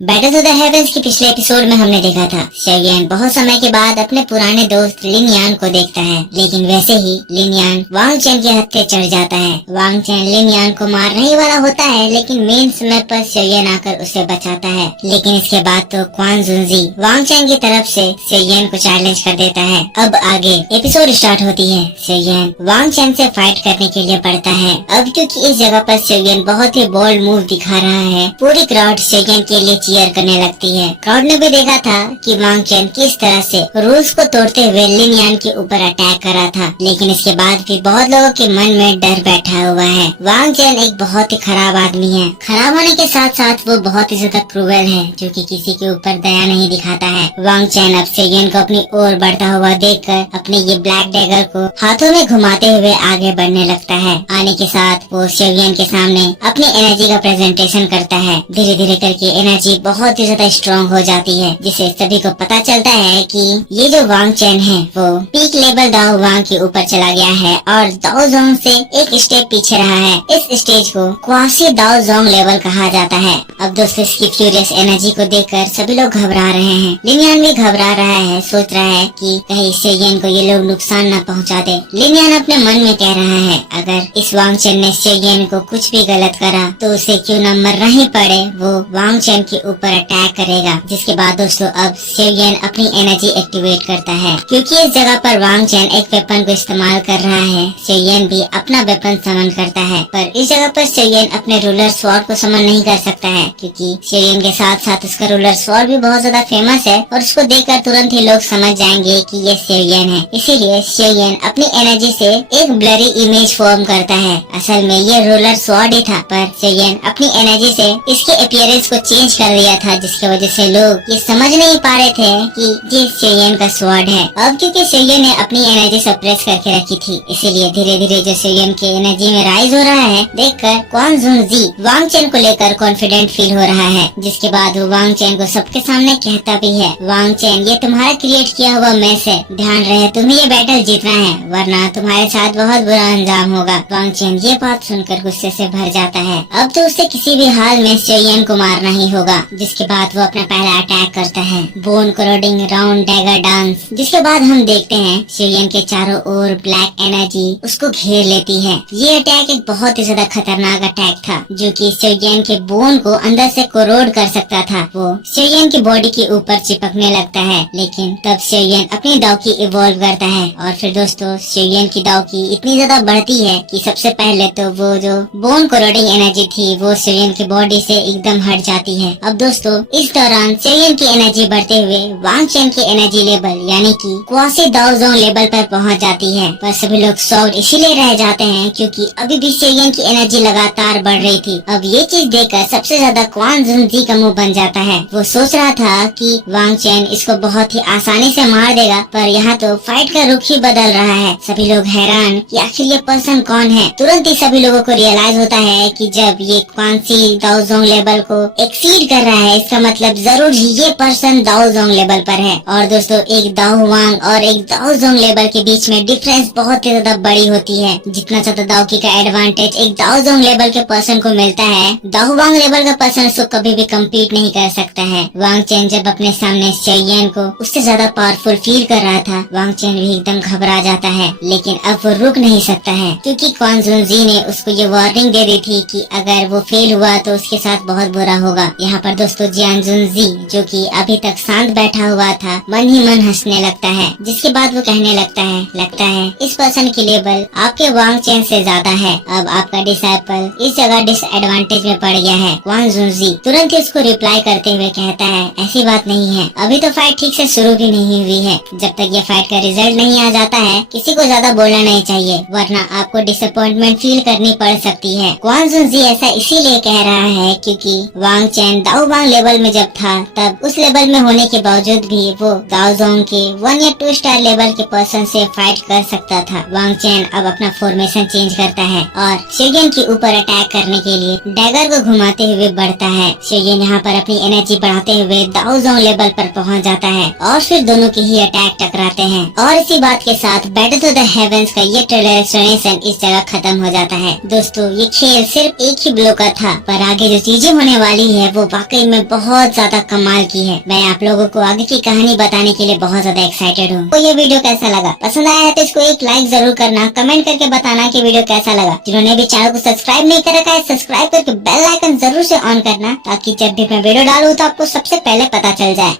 Battle to the heavens के पिछले episode में हमने देखा था शेयन बहुत समय के बाद अपने पुराने दोस्त लिन यान को देखता है, लेकिन वैसे ही लिन यान वांग चेन के हत्थे चढ़ जाता है। वांग चेन लिन यान को मारने ही वाला होता है, लेकिन मेन समय पर शेयन आकर उसे बचाता है। लेकिन इसके बाद तो क्वान जुनजी वांग चेन की तरफ से शेयन को चैलेंज कर देता है। अब आगे एपिसोड स्टार्ट होती है। शेयन वांग चेन से फाइट करने के लिए बढ़ता है। अब क्योंकि इस जगह पर शेयन बहुत ही बोल्ड मूव दिखा रहा है, पूरी क्राउड शेयन के लिए चीयर करने लगती है। क्राउड ने भी देखा था कि वांग चेन किस तरह से रूल्स को तोड़ते हुए लिन यान के ऊपर अटैक करा था, लेकिन इसके बाद भी बहुत लोगों के मन में डर बैठा हुआ है। वांग चेन एक बहुत ही खराब आदमी है। खराब होने के साथ साथ वो बहुत ही ज्यादा क्रूएल है, जो कि किसी के ऊपर दया नहीं दिखाता है। वांग चेन अब शेयन को अपनी ओर बढ़ता हुआ देखकर अपने ये ब्लैक डैगर को हाथों में घुमाते हुए आगे बढ़ने लगता है। आने के साथ वो शेयन के सामने अपनी एनर्जी का प्रेजेंटेशन करता है। धीरे धीरे करके एनर्जी बहुत ही ज्यादा स्ट्रॉन्ग हो जाती है, जिससे सभी को पता चलता है कि ये जो वांग चेन है वो पीक लेवल दाओ वांग के ऊपर चला गया है और दाओ जोंग से एक स्टेप पीछे रहा है। इस स्टेज को क्वासी दाओ जोंग लेवल कहा जाता है। अब दोस्तों इसकी फ्यूरियस एनर्जी को देखकर सभी लोग घबरा रहे हैं। लिन यान भी घबरा रहा है, सोच रहा है कि कहीं शेयन को ये लोग नुकसान न पहुंचा दे। लिन यान अपने मन में कह रहा है, अगर इस वांग चेन ने शेयन को कुछ भी गलत करा तो उसे क्यों न मरना ही पड़े, वो वांग चेन के ऊपर अटैक करेगा। जिसके बाद दोस्तों अब शेयन अपनी एनर्जी एक्टिवेट करता है। क्योंकि इस जगह पर वांग चेन एक वेपन को इस्तेमाल कर रहा है, शेयन भी अपना वेपन समन करता है। पर इस जगह पर शेयन अपने रूलर स्वॉर्ड को समन नहीं कर सकता है, क्योंकि शेयन के साथ साथ उसका रूलर स्वॉर्ड भी बहुत ज्यादा फेमस है और उसको देखकर तुरंत ही लोग समझ जाएंगे कि ये शेयन है। इसीलिए शेयन अपनी एनर्जी से एक ब्लरी इमेज फॉर्म करता है। असल में ये रूलर स्वॉर्ड ही था, पर शेयन अपनी एनर्जी से इसके अपीयरेंस को चेंज कर दिया था, जिसकी वजह से लोग ये समझ नहीं पा रहे थे कि ये शेयन का स्वॉर्ड है। अब क्योंकि शेयन ने अपनी एनर्जी सप्रेस करके रखी थी, इसीलिए धीरे धीरे जो शेयन की एनर्जी में राइज हो रहा है, देखकर क्वान जुनजी वांग चेन को लेकर कॉन्फिडेंट फील हो रहा है। जिसके बाद वो वांग चेन को सबके सामने कहता भी है, वांग चेन ये तुम्हारा क्रिएट किया हुआ मैच है, ध्यान रहे तुम्हें ये बैटल जीतना है, वरना तुम्हारे साथ बहुत बुरा अंजाम होगा। वांग चेन ये बात सुनकर गुस्से से भर जाता है। अब तो उसे किसी भी हाल में शेयन को मारना ही होगा। जिसके बाद वो अपना पहला अटैक करता है, बोन क्रोडिंग राउंड डैगर डांस। जिसके बाद हम देखते हैं शेयन के चारों ओर ब्लैक एनर्जी उसको घेर लेती है। ये अटैक एक बहुत ही ज्यादा खतरनाक अटैक था, जो कि शेयन के बोन को अंदर से कोरोड कर सकता था। वो शेयन की बॉडी के ऊपर चिपकने लगता है, लेकिन तब शेयन अपनी दावकी इवॉल्व करता है और फिर दोस्तों शेयन की दावकी इतनी ज्यादा बढ़ती है कि सबसे पहले तो वो जो बोन कोरोडिंग एनर्जी थी वो शेयन की बॉडी से एकदम हट जाती है। अब दोस्तों इस दौरान शेयन की एनर्जी बढ़ते हुए वांग चेन की एनर्जी लेवल यानी कि क्वासी दाओ जोंग लेवल पर पहुंच जाती है। पर सभी लोग शॉक्ड इसीलिए रह जाते हैं क्योंकि अभी भी शेयन की एनर्जी लगातार बढ़ रही थी। अब ये चीज देखकर सबसे ज्यादा क्वान जुनजी का मुंह बन जाता है। वो सोच रहा था कि वांग चेन इसको बहुत ही आसानी से मार देगा, पर यहाँ तो फाइट का रुख ही बदल रहा है। सभी लोग हैरान कि आखिर ये पर्सन कौन है। तुरंत ही सभी लोगों को रियलाइज होता है कि जब ये क्वासी दाओ जोंग लेवल को एक्सीड कर रहा है, इसका मतलब जरूर ही ये पर्सन दाओ जोंग लेवल पर है। और दोस्तों एक दाओ वांग और एक दाओ जोंग लेवल के बीच में डिफरेंस बहुत ही ज्यादा बड़ी होती है। जितना ज्यादा दाओकी का एडवांटेज एक दाओ जोंग लेवल के पर्सन को मिलता है, दाओ वांग लेवल का पर्सन उसको कभी भी कम्पीट नहीं कर सकता है। वांग चेन जब अपने सामने शेयन को उससे ज्यादा पावरफुल फील कर रहा था, वांग चेन भी एकदम घबरा जाता है, लेकिन अब वो रुक नहीं सकता है क्योंकि क्वान जुनजी ने उसको ये वार्निंग दे दी थी कि अगर वो फेल हुआ तो उसके साथ बहुत बुरा होगा। यहाँ पर दोस्तों जियान जुनजी जो कि अभी तक शांत बैठा हुआ था, मन ही मन हंसने लगता है। जिसके बाद वो कहने लगता है इस पर्सन की लेवल आपके वांग चेन से ज्यादा है। अब आपका डिसाइपल इस जगह डिसएडवांटेज में पड़ गया है। क्वान जुनजी तुरंत ही उसको रिप्लाई करते हुए कहता है, ऐसी बात नहीं है, अभी तो फाइट ठीक से शुरू भी नहीं हुई है। जब तक ये फाइट का रिजल्ट नहीं आ जाता है, किसी को ज्यादा बोलना नहीं चाहिए, वरना आपको डिसअपॉइंटमेंट फील करनी पड़ सकती है। क्वान जुनजी ऐसा इसीलिए कह रहा है क्योंकि वांग चेन दाओ वांग लेवल में जब था, तब उस लेवल में होने के बावजूद भी वो दाओ जोंग के 1 या 2 स्टार लेवल के पर्सन से फाइट कर सकता था। वांग चेन अब अपना फॉर्मेशन चेंज करता है और शेयन के ऊपर अटैक करने के लिए डैगर को घुमाते हुए बढ़ता है। शेयन यहाँ पर अपनी एनर्जी बढ़ाते हुए दाओ जोंग लेवल पर पहुँच जाता है और फिर दोनों के ही अटैक टकराते हैं। और इसी बात के साथ बैटल टू द हेवंस का ये ट्रेलर एक्सप्लेनेशन इस जगह खत्म हो जाता है। दोस्तों ये खेल सिर्फ एक ही ब्लो का था, पर आगे जो चीजें होने वाली है वो वाकई में बहुत ज्यादा कमाल की है। मैं आप लोगों को आगे की कहानी बताने के लिए बहुत ज्यादा एक्साइटेड हूँ। तो ये वीडियो कैसा लगा, पसंद आया है तो इसको एक लाइक जरूर करना, कमेंट करके बताना कि वीडियो कैसा लगा। जिन्होंने भी चैनल को सब्सक्राइब नहीं कर रखा है, सब्सक्राइब करके बेल आइकन जरूर से ऑन करना, ताकि जब भी मैं वीडियो डालूँ तो आपको सबसे पहले पता चल जाए।